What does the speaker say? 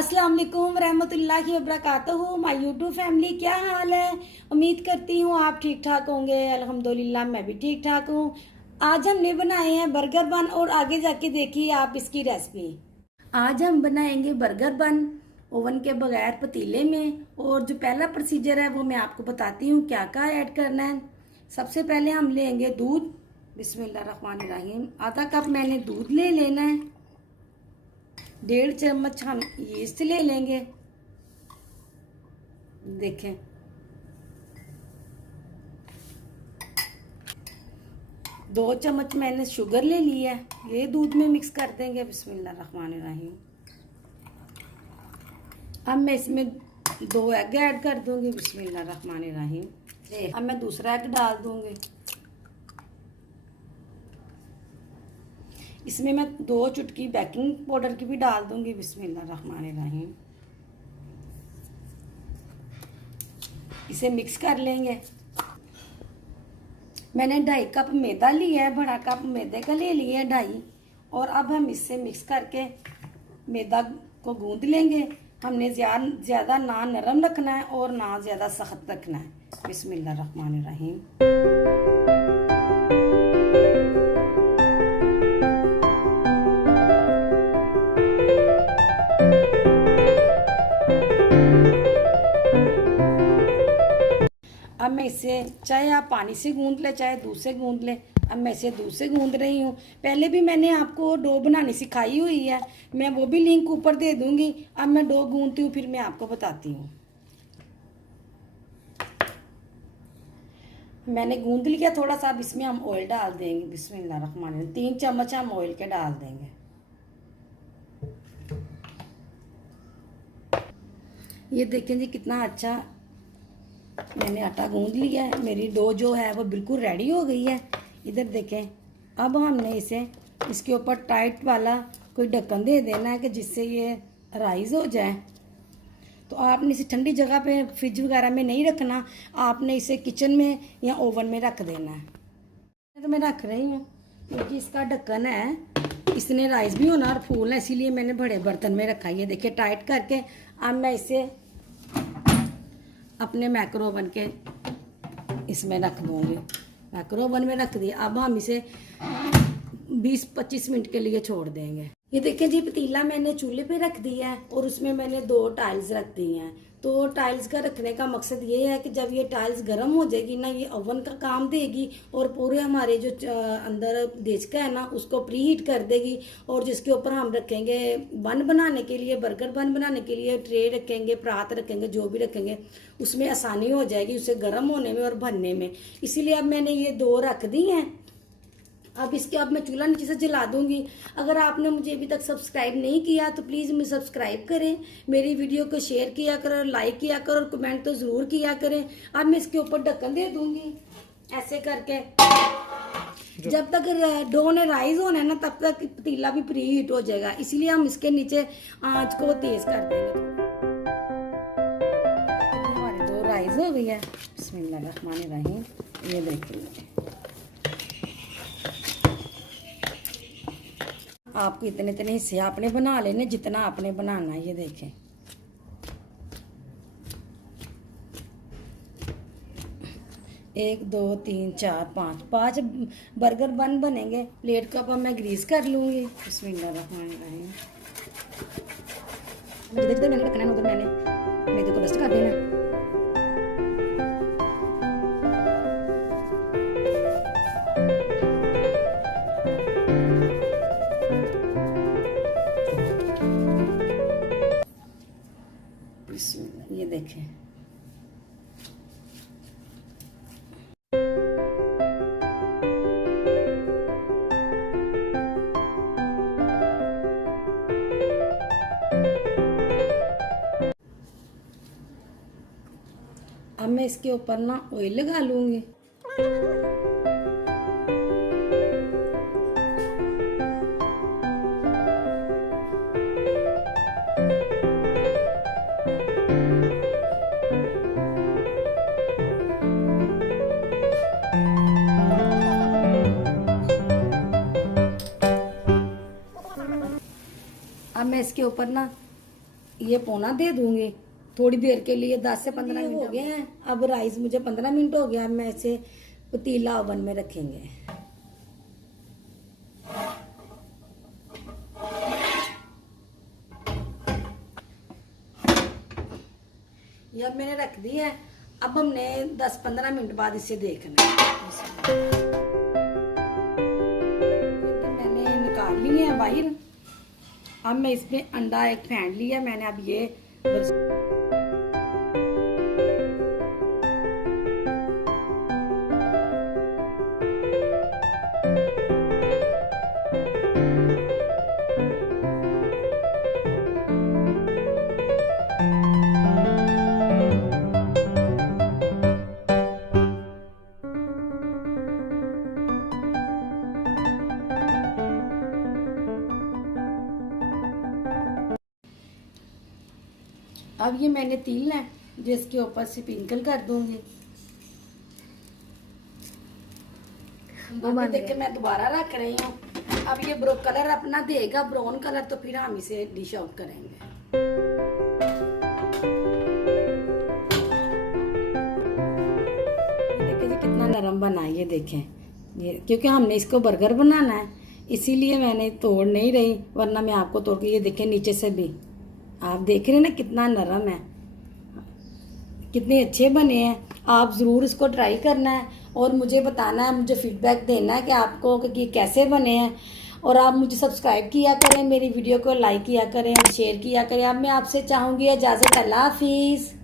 अस्सलाम वालेकुम रहमतुल्लाहि व बरकातहू। माय यूट्यूब फैमिली, क्या हाल है? उम्मीद करती हूँ आप ठीक ठाक होंगे। अल्हम्दुलिल्लाह मैं भी ठीक ठाक हूँ। आज हमने बनाए हैं बर्गर बन और आगे जाके देखिए आप इसकी रेसिपी। आज हम बनाएंगे बर्गर बन ओवन के बगैर पतीले में। और जो पहला प्रोसीजर है वो मैं आपको बताती हूँ क्या क्या ऐड करना है। सबसे पहले हम लेंगे दूध। बिस्मिल्लाहिर्रहमानिर्रहीम। आधा कप मैंने दूध ले लेना है। 1.5 चम्मच हम यीस्ट ले लेंगे। देखें, 2 चम्मच मैंने शुगर ले ली है, ये दूध में मिक्स कर देंगे। बिस्मिल्लाहिर्रहमानिर्रहीम। अब मैं इसमें 2 एग ऐड कर दूंगी। बिस्मिल्लाहिर्रहमानिर्रहीम। अब मैं दूसरा एग डाल दूंगी। इसमें मैं 2 चुटकी बेकिंग पाउडर की भी डाल दूंगी। बिस्मिल्लाहिर्रहमानिर्रहीम। इसे मिक्स कर लेंगे। मैंने 2.5 कप मैदा लिया है, बड़ा कप मैदे का ले लिया है 2.5। और अब हम इससे मिक्स करके मैदा को गूंद लेंगे। हमने ज़्यादा ना नरम रखना है और ना ज़्यादा सख्त रखना है। बिस्मिल्लाहिर्रहमानिर्रहीम। अब मैं इसे चाहे आप पानी से गूंद ले चाहे दूध से गूंद ले। अब मैं इसे दूध से गूंद रही हूँ। पहले भी मैंने आपको डो बनानी सिखाई हुई है, मैं वो भी लिंक ऊपर दे दूंगी। अब मैं डो गूंदती हूँ फिर मैं आपको बताती हूँ। मैंने गूंद लिया थोड़ा सा। अब इसमें हम ऑयल डाल देंगे। बिस्मिल्लाहिर्रहमानिर्रहीम। 3 चम्मच हम ऑयल के डाल देंगे। ये देखें जी कितना अच्छा मैंने आटा गूंद लिया है। मेरी डो जो है वो बिल्कुल रेडी हो गई है। इधर देखें। अब हमने इसे इसके ऊपर टाइट वाला कोई ढक्कन दे देना है कि जिससे ये राइज हो जाए। तो आपने इसे ठंडी जगह पे फ्रिज वगैरह में नहीं रखना, आपने इसे किचन में या ओवन में रख देना है। तो मैं रख रही हूँ क्योंकि इसका ढक्कन है, इसने राइस भी होना और फूलना, इसीलिए मैंने बड़े बर्तन में रखा है। ये देखिए टाइट करके। अब मैं इसे अपने मैक्रो ओवन के इसमें रख दूँगी। मैक्रो ओवन में रख दिया। अब हम इसे 20-25 मिनट के लिए छोड़ देंगे। ये देखिए जी पतीला मैंने चूल्हे पे रख दिया है और उसमें मैंने 2 टाइल्स रख दी हैं। तो टाइल्स का रखने का मकसद ये है कि जब ये टाइल्स गर्म हो जाएगी ना, ये ओवन का काम देगी और पूरे हमारे जो अंदर देचका है ना उसको प्री हीट कर देगी। और जिसके ऊपर हम रखेंगे बन बनाने के लिए, बर्गर बन बनाने के लिए ट्रे रखेंगे, परात रखेंगे, जो भी रखेंगे उसमें आसानी हो जाएगी उसे गर्म होने में और भरने में। इसीलिए अब मैंने ये 2 रख दी हैं। अब इसके अब मैं चूल्हा नीचे से जला दूंगी। अगर आपने मुझे अभी तक सब्सक्राइब नहीं किया तो प्लीज़ मुझे सब्सक्राइब करें, मेरी वीडियो को शेयर किया करो, लाइक किया करो और कमेंट तो ज़रूर किया करें। अब मैं इसके ऊपर ढक्कन दे दूंगी ऐसे करके। जब तक डो ने राइज होना है ना तब तक पतीला भी प्री हीट हो जाएगा, इसलिए हम इसके नीचे आंच को तेज कर देंगे। हमारे डो राइज हो गई है। बिस्मिल्लाहिर्रहमानिर्रहीम। ये देखिए आपको इतने इतने हिस्से आपने बना लेने जितना आपने बनाना है। ये देखें 1 2 3 4 5 बर्गर बन बनेंगे। प्लेट का अब मैं ग्रीस कर लूँगी। बिस्मिल्लाहिर्रहमानिर्रहीम। जिधर जिधर मैंने रखना है उधर मैंने मैदे को डस्ट कर देना। ये देखें अब मैं इसके ऊपर ना ऑयल लगा लूंगी। अब मैं इसके ऊपर ना ये पौना दे दूंगी थोड़ी देर के लिए, 10 से 15 मिनट हो गए हैं। अब राइस मुझे 15 मिनट हो गया, मैं इसे पतीला ओवन में रखेंगे। ये अब मैंने रख दी है। अब हमने 10-15 मिनट बाद इसे देखना है। मैंने निकाल लिए हैं बाहर। अब मैं इसमें अंडा एक फेंट लिया मैंने। अब ये अब ये मैंने तिल है जिसके ऊपर से स्प्रिंकल कर दूंगी। अब देख के मैं दोबारा रख रही हूँ। अब ये कलर अपना देगा ब्राउन कलर, तो फिर हम इसे डिश आउट करेंगे। देखिए जी कितना नरम बना है, ये देखें। ये क्योंकि हमने इसको बर्गर बनाना है इसीलिए मैंने तोड़ नहीं रही, वरना मैं आपको तोड़ के, ये देखें नीचे से भी आप देख रहे हैं ना कितना नरम है, कितने अच्छे बने हैं। आप ज़रूर इसको ट्राई करना है और मुझे बताना है, मुझे फीडबैक देना है कि आपको कि कैसे बने हैं। और आप मुझे सब्सक्राइब किया करें, मेरी वीडियो को लाइक किया करें, शेयर किया करें। अब मैं आपसे चाहूँगी इजाज़त। अल्लाह हाफिज़।